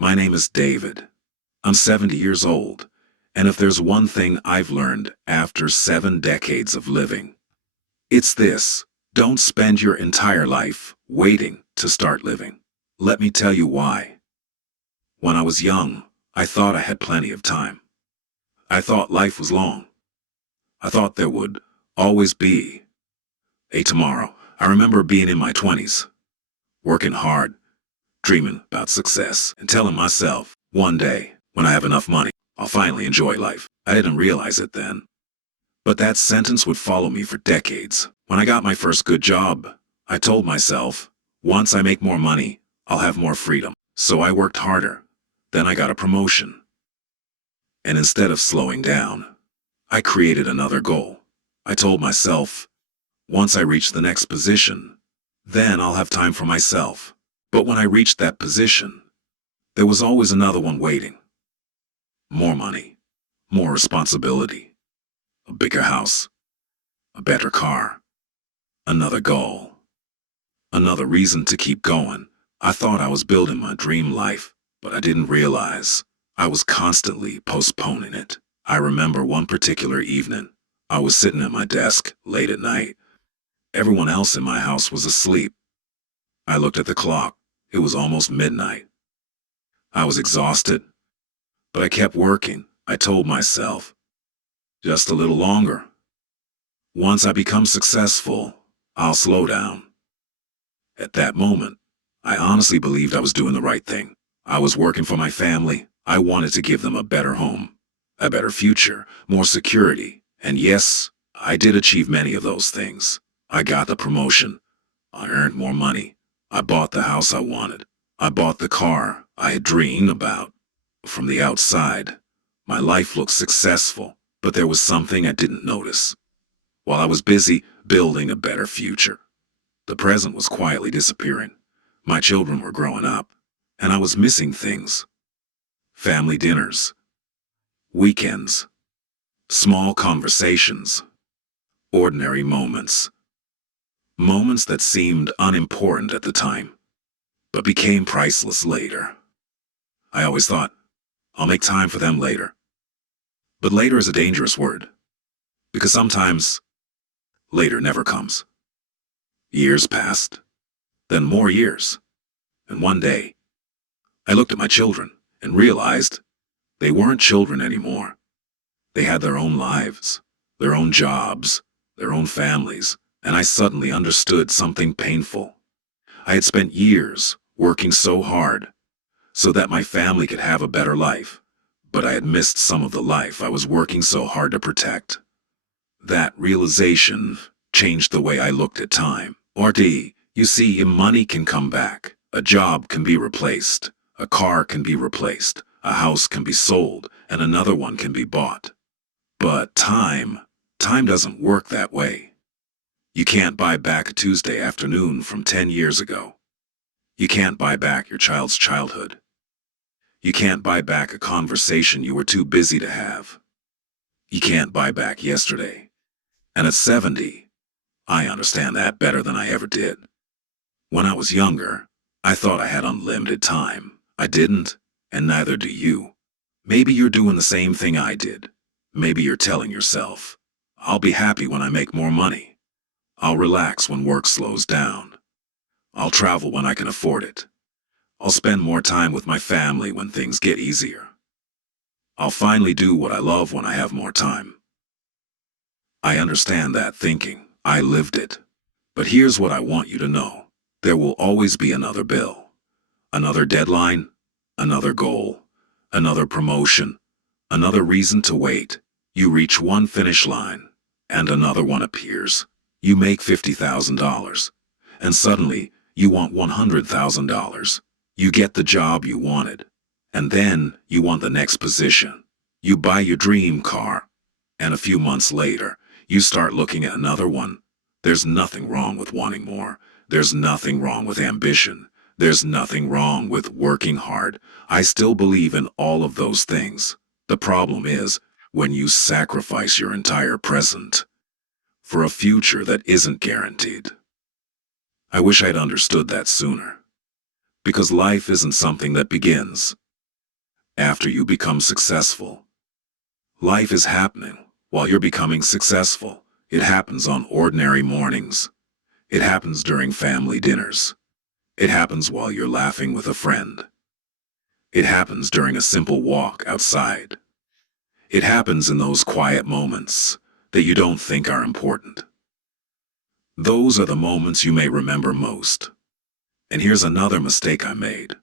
My name is David. I'm 70 years old, and if there's one thing I've learned after 7 decades of living, it's this: don't spend your entire life waiting to start living. Let me tell you why. When I was young, I thought I had plenty of time. I thought life was long. I thought there would always be a tomorrow. I remember being in my 20s, working hard, dreaming about success, and telling myself, one day, when I have enough money, I'll finally enjoy life. I didn't realize it then, but that sentence would follow me for decades. When I got my first good job, I told myself, once I make more money, I'll have more freedom. So I worked harder. Then I got a promotion. And instead of slowing down, I created another goal. I told myself, once I reach the next position, then I'll have time for myself. But when I reached that position, there was always another one waiting. More money, more responsibility, a bigger house, a better car, another goal, another reason to keep going. I thought I was building my dream life, but I didn't realize I was constantly postponing it. I remember one particular evening, I was sitting at my desk late at night. Everyone else in my house was asleep. I looked at the clock. It was almost midnight. I was exhausted, but I kept working. I told myself, just a little longer. Once I become successful, I'll slow down. At that moment, I honestly believed I was doing the right thing. I was working for my family. I wanted to give them a better home, a better future, more security. And yes, I did achieve many of those things. I got the promotion. I earned more money. I bought the house I wanted. I bought the car I had dreamed about. From the outside, my life looked successful, but there was something I didn't notice. While I was busy building a better future, the present was quietly disappearing. My children were growing up, and I was missing things. Family dinners, weekends, small conversations, ordinary moments. Moments that seemed unimportant at the time, but became priceless later. I always thought, I'll make time for them later. But later is a dangerous word, because sometimes later never comes. Years passed, then more years, and one day, I looked at my children and realized they weren't children anymore. They had their own lives, their own jobs, their own families, and I suddenly understood something painful. I had spent years working so hard so that my family could have a better life, but I had missed some of the life I was working so hard to protect. That realization changed the way I looked at time. You see, money can come back, a job can be replaced, a car can be replaced, a house can be sold, and another one can be bought. But time doesn't work that way. You can't buy back a Tuesday afternoon from 10 years ago. You can't buy back your child's childhood. You can't buy back a conversation you were too busy to have. You can't buy back yesterday. And at 70, I understand that better than I ever did. When I was younger, I thought I had unlimited time. I didn't, and neither do you. Maybe you're doing the same thing I did. Maybe you're telling yourself, I'll be happy when I make more money. I'll relax when work slows down. I'll travel when I can afford it. I'll spend more time with my family when things get easier. I'll finally do what I love when I have more time. I understand that thinking. I lived it. But here's what I want you to know. There will always be another bill, another deadline, another goal, another promotion, another reason to wait. You reach one finish line, and another one appears. You make $50,000, and suddenly you want $100,000. You get the job you wanted, and then you want the next position. You buy your dream car, and a few months later, you start looking at another one. There's nothing wrong with wanting more. There's nothing wrong with ambition. There's nothing wrong with working hard. I still believe in all of those things. The problem is when you sacrifice your entire present for a future that isn't guaranteed. I wish I'd understood that sooner. Because life isn't something that begins. after you become successful. Life is happening while you're becoming successful. It happens on ordinary mornings. It happens during family dinners. It happens while you're laughing with a friend. It happens during a simple walk outside. It happens in those quiet moments that you don't think are important. Those are the moments you may remember most. And here's another mistake I made.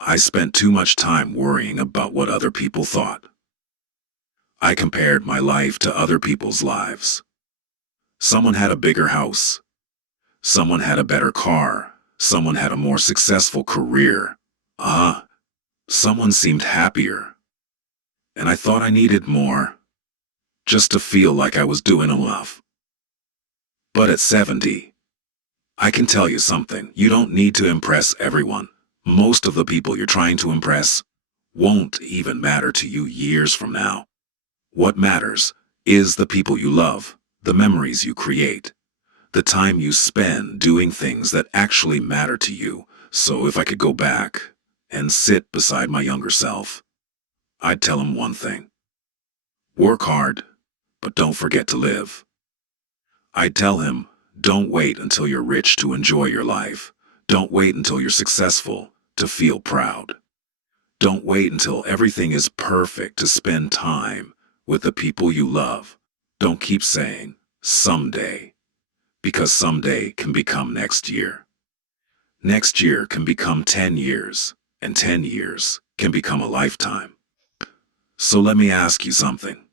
I spent too much time worrying about what other people thought. I compared my life to other people's lives. Someone had a bigger house. Someone had a better car. Someone had a more successful career. Someone seemed happier. And I thought I needed more, just to feel like I was doing enough. But at 70, I can tell you something. You don't need to impress everyone. Most of the people you're trying to impress won't even matter to you years from now. What matters is the people you love, the memories you create, the time you spend doing things that actually matter to you. So if I could go back and sit beside my younger self, I'd tell him one thing. Work hard, but don't forget to live. I'd tell him, don't wait until you're rich to enjoy your life. Don't wait until you're successful to feel proud. Don't wait until everything is perfect to spend time with the people you love. Don't keep saying, someday, because someday can become next year. Next year can become 10 years, and 10 years can become a lifetime. So let me ask you something.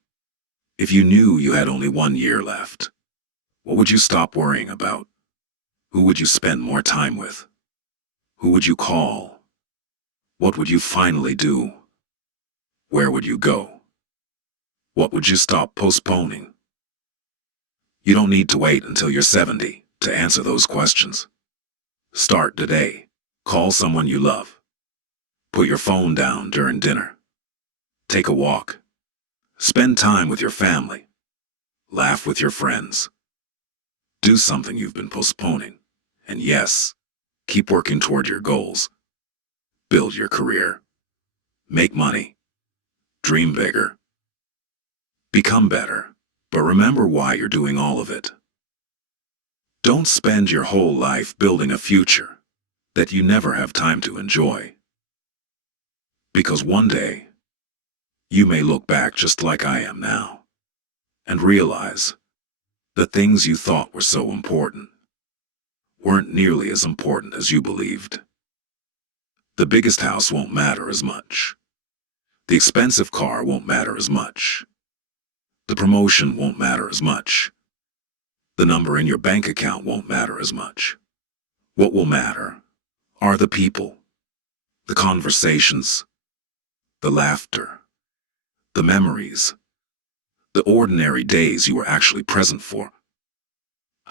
If you knew you had only 1 year left, what would you stop worrying about? Who would you spend more time with? Who would you call? What would you finally do? Where would you go? What would you stop postponing? You don't need to wait until you're 70 to answer those questions. Start today. Call someone you love. Put your phone down during dinner. Take a walk. Spend time with your family. Laugh with your friends. Do something you've been postponing. And yes, keep working toward your goals. Build your career. Make money. Dream bigger. Become better. But remember why you're doing all of it. Don't spend your whole life building a future that you never have time to enjoy. Because one day, you may look back just like I am now and realize the things you thought were so important weren't nearly as important as you believed. The biggest house won't matter as much. The expensive car won't matter as much. The promotion won't matter as much. The number in your bank account won't matter as much. What will matter are the people, the conversations, the laughter, the memories, the ordinary days you were actually present for.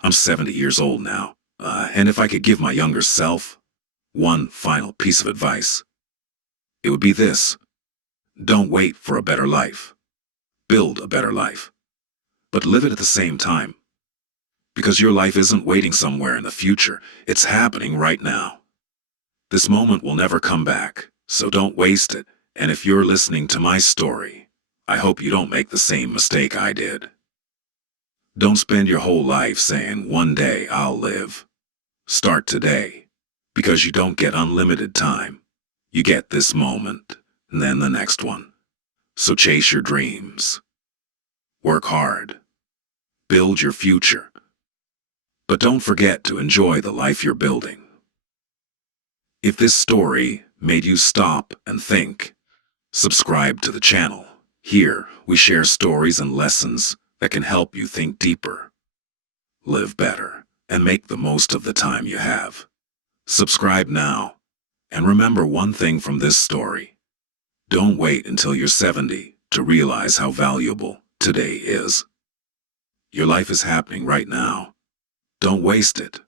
I'm 70 years old now, and if I could give my younger self one final piece of advice, it would be this. Don't wait for a better life. Build a better life. But live it at the same time. Because your life isn't waiting somewhere in the future. It's happening right now. This moment will never come back, so don't waste it. And if you're listening to my story, I hope you don't make the same mistake I did. Don't spend your whole life saying, one day I'll live. Start today, because you don't get unlimited time. You get this moment, and then the next one. So chase your dreams. Work hard. Build your future. But don't forget to enjoy the life you're building. If this story made you stop and think, subscribe to the channel. Here, we share stories and lessons that can help you think deeper, live better, and make the most of the time you have. Subscribe now, and remember one thing from this story. Don't wait until you're 70 to realize how valuable today is. Your life is happening right now. Don't waste it.